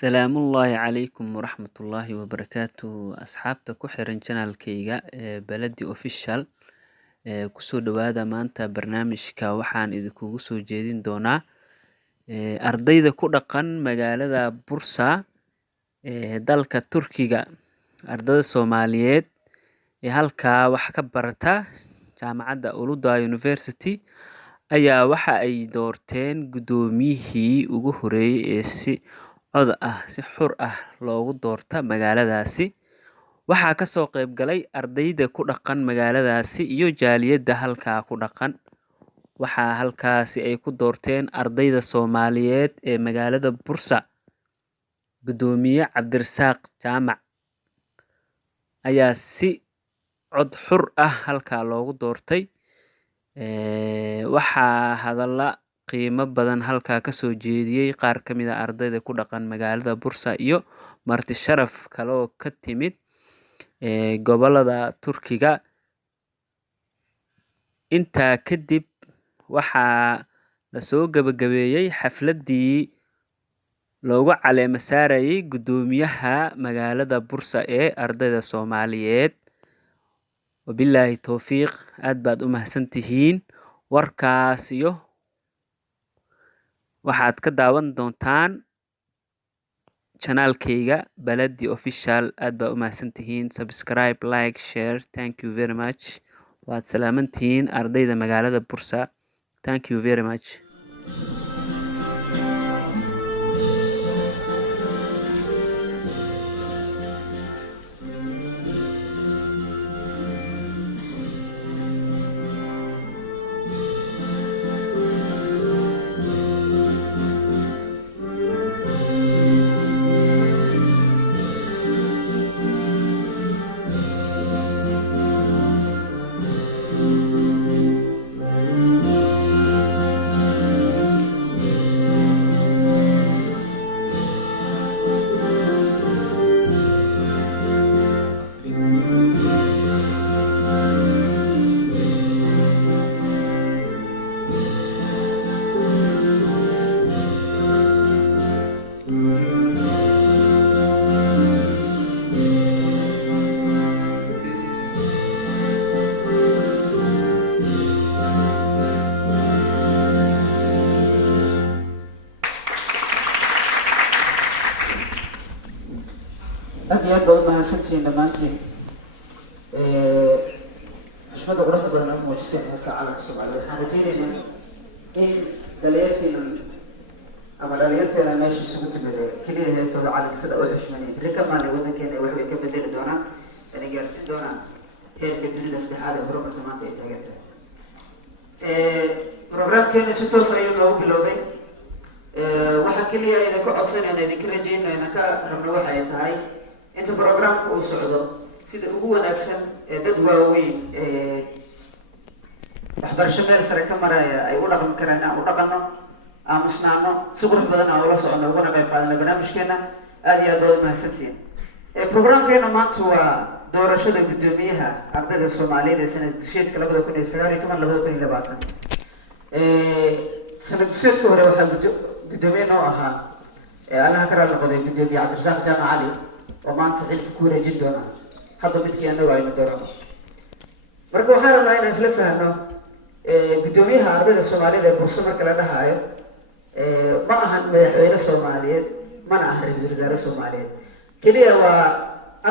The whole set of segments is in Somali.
Salaamullaahi calaykum waraxmatullaahi wabarakaatuh asxaabta ku xiran channelkayga Baladi Official kusoo dhawaada maanta barnaamijka waxaan idinkugu soo jeedin doonaa ardayda ku dhaqan magaalada Bursa dalka Turkiga ardayda Soomaaliyeed halkaa wax ka barata jaamacadda Uludaya University ayaa waxa ay doorteen gudoomiyihii ugu horeeyay si cod ah si xur ah loogu doorta magaaladaasi waxaa ka soo qayb galay ardayda ku dhaqan magaaladaasi iyo jaaliyadda halkaa ku dhaqan waxaa halkaasi ay ku doorteen ardayda Soomaaliyeed ee magaalada Bursa gudoomiye Cabdirasaaq Jaamac ayaa si cod xur ah halkaa loogu doortay waxaa hadalla qiimo badan halkaa ka soo jeediyay qaar ka mid ah ardayda ku dhaqan magaalada Bursa iyo marti sharaf kale oo ka timid gobolada Turkiga intaa kadib waxaa la soo gabagabeeyay xafladii loogu caleema saarayay gudoomiyaha magaalada Bursa ee ardayda Soomaaliyeed wabillahi tawfiiq aad baad u mahadsantihiin warkaas iyo waxaad ka daawan doontaan channelkayga Baladi Official aad baa u mahadsantihiin subscribe like share thank you very much waad salaamantihiin ardayda magaalada Bursa thank you very much aad baad u mahadsantihiin dhammaantiin xushmada quruxda badan oo muujisay heesta calanka Soomaaliya waxaan rajaynaynaa in dhalinyarteena meesha isugu timid keliya heestooda calanka sida u xushmanay beri ka maalin waddankeena wax way ka bedeli doonaan inay gaarsiin doonaan heerka dunida saddexaad ee horumarka maanta ay taagan tahay programkeena si toos ayuu noogu bilowday waxaa keliya idinka codsanayna idinka rajaynayna ka rabna waxa ay tahay inta programka uu socdo sida ugu wanaagsan ee dad waaweyn waxbarasho meel sare ka maraya ay u dhaqmi karaan aan u dhaqanno aamusnaano si qurux badan aan ula socono uguna qayb qaadano barnaamijkeena aad iyo aad baad u mahadsantihiin programkeena maanta waa doorashada gudoomiyaha ardayda Soomaaliyeed ee sanad dugsiyeedka 2019-2020 sanad dugsiyeedka hore waxaa gudoomiye noo ahaa allaha ka raali noqday gudoomiye Cabdirasaaq Jaamac Cali oo maanta xilka ku wareejin doona hadda midkii anagu aynu doorano marka waxaan rabnaa inaan isla fahno gudoomiyaha ardayda Soomaaliyeed ee Bursa marka la dhahayo ma ahan madaxweyne Soomaaliyeed mana aha ra'iisul wasaare Soomaaliyeed keliya waa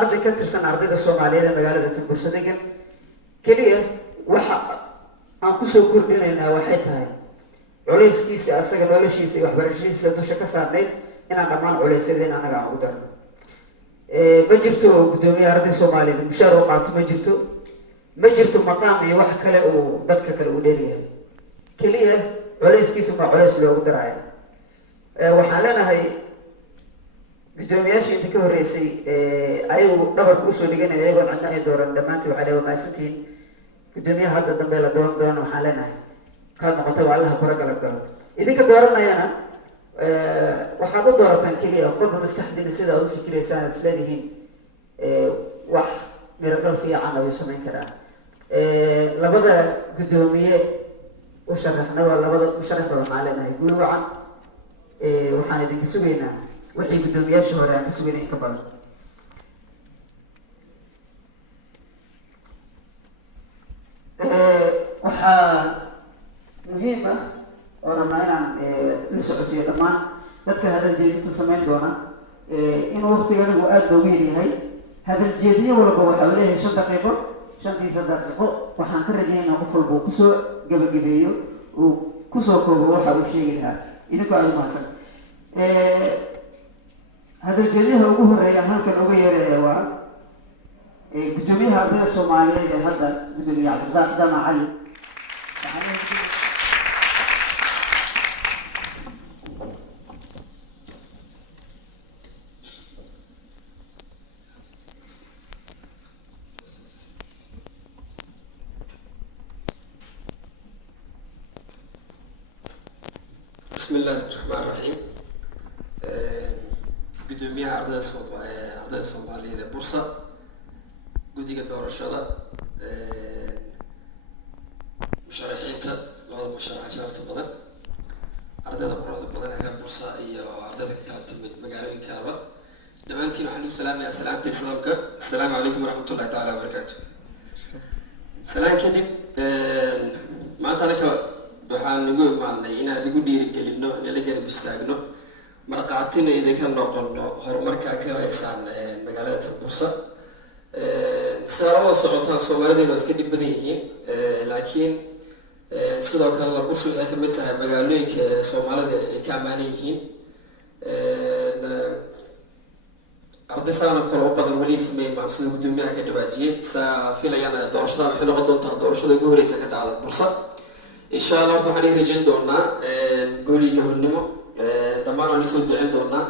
arday ka tirsan ardayda Soomaaliyeed ee magaalada Bursa degan keliya waxa aan ku soo kordhinaynaa waxay tahay culayskiisa asaga noloshiisa iyo waxbarashadiisa dusha ka saarnayd inaan dhammaan culaysyadeen anaga aan ugu darno ma jirto gudoomiyaha ardayda Soomaaliyeed mushaar oo qaato ma jirto maqaam iyo wax kale oo dadka kale u dheeryahay keliya culayskiisa ma culays loogu daraayo waxaan leenahay gudoomiyaashii inta ka horreysay ayagu dhabarka usoo dhiganaya iyagoo cidna ay dooran dhammaantii waxaa leeyahay mahadsantihiin gudoomiyaha hadda dambe la dooran doona waxaan leenahay kaad noqotaba allaha kula galab galo idinka dooranayana waxaad u doorataan keliya qolba maskaxdiina sida aad u fikiraysaan aad isleedihiin wax miradhal fiican ayuu samayn karaa labada gudoomiye وشرحنا ولا بدأ وشرح ولا معلنا يقول وعن وحنا دي سوينا wixii guddoomiyaashii hore aan ka suganay in ka badan. waxaa muhiim ah oo rabnaa inaan la socodsiiyo dhammaan dadka hadal jeedinta samayn doona inuu waqtiganagu aada loogu yaryahay. hadal jeediye walba waxaa leeyahay 5 daqiiqo. 5 daqiiqo waxaan ka rajaynaynaa qof walba uu kusoo gabagabeeyo uu kusoo koobo waxa uu sheegi lahaa. idinkoo aada umahadsan. hadal jeediyaha ugu horeeya halkan uga yeeraya waa guddoomiyaha ardayda Soomaaliyeed ee hadda gudoomiye Cabdirasaaq Jaamac Cali. بسم الله الرحمن الرحيم. قدوميها أرض الصومالية بورصة قدية دور الشرع مشارحين لو مشارح شرفت بدن أرض القروض بدن هنا بورصة هي أرض كانت مجال الكلام دمانتي محل السلام يا سلامتي السلام عليكم ورحمة الله تعالى وبركاته. سلام كده ما تعرف waxaan ugu imaanay inaad igu dhiirigelino inala garab istaagno marqaatina idinka noqono horumarka ka haysaan magaalada Bursa. Sidaama socotaan Soomaaliyeed iska dhib badan yihiin laakiin sidoo kale Bursa waxay ka mid tahay magaalooyinka Soomaalida ay ka ammaan yihiin. ardaysaana kale oo badan wali sameeyay sida gudoomiyaha ka dhawaajiyay saa filayana doorashada waxay noqon doontaa doorashada ugu horeysa ka dhacda Bursa. إن شاء الله راح نرجع دونا قولي قبلنمو دمان ونسوا الدعين دونا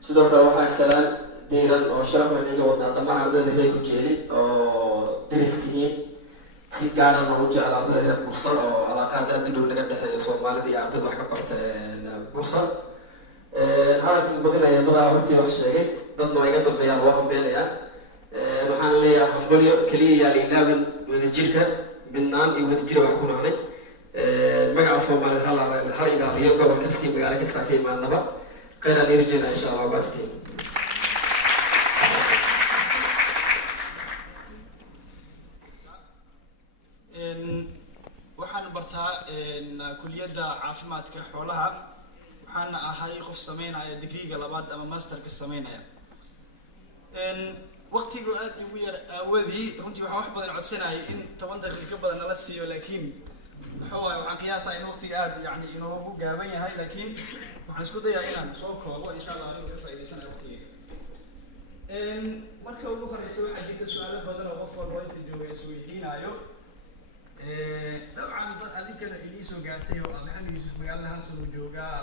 سدوك روحا السلام ديران وشرف من إيجا ودنا دمان عرضا ذهي كجيلي درستين سيكانا نرجع على عرضا ذهي بورصة وعلاقات دلو لغا دحي صومالي دي عرضا وحكا برت بورصة هذا كن بدنا يدوها وقتي وحشاقي ضدنا ويقا ضدنا واحد بينيها وحان ليا حنبوليو كليا يالي لابن ودجيركا بنان إيو ودجير وحكونا علي magaca Soomaaliyeed hal ilaaliyo gobol kasta magaalo kasta ka imaanaba qeyraan irjina insha Allah baastiin. waxaan bartaa kulliyadda caafimaadka xoolaha waxaan ahay qof sameynaya digriga labaad ama masterka sameynaya. waqtigu aad igu yar aawadi runtii waxaan wax badan codsanayay in 10 daqiiqo badan la siiyo laakiin waxaan qiyaasaa in waqtiga aad yani inoogu gaaban yahay laakiin waxaan isku dayaa inaan soo koobo insha Allah anigu ka faa'iideysanayo waqtiga. marka ugu horeysa waxaa jirta su'aalo badan oo qof walba inta jooga isweydiinayo. dabcan dad adinkana idiin soo gaartay oo Maxamed Yuusuf magaalada Hansan uu joogaa